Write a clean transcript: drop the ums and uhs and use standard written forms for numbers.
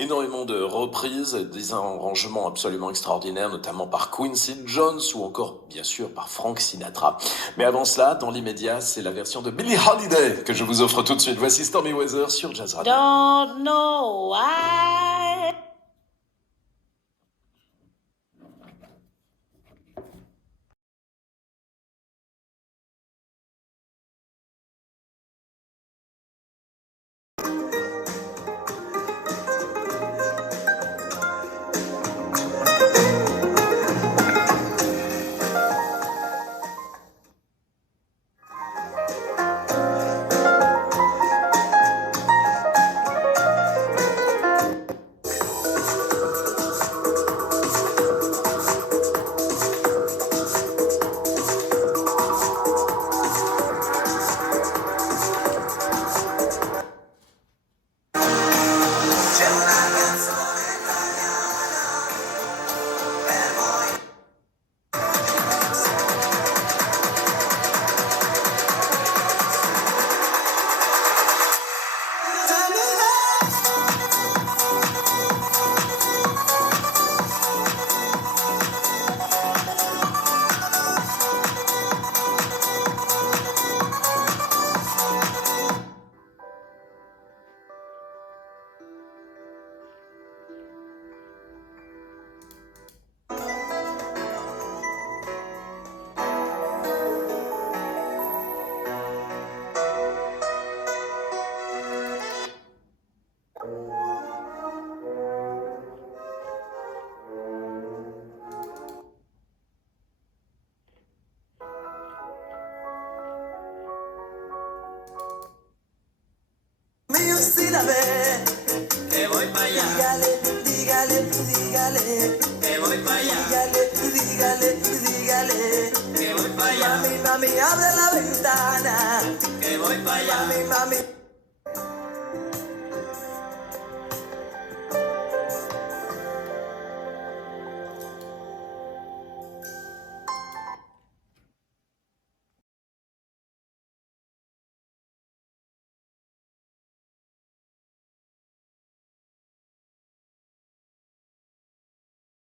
Énormément de reprises, des arrangements absolument extraordinaires, notamment par Quincy Jones ou encore, bien sûr, par Frank Sinatra. Mais avant cela, dans l'immédiat, c'est la version de Billie Holiday que je vous offre tout de suite. Voici Stormy Weather sur Jazz Radio. Don't know why. Que voy para allá. Dígale, que voy para allá. Dígale, que voy para allá. Mami, abre la ventana. Que voy para allá. Mami.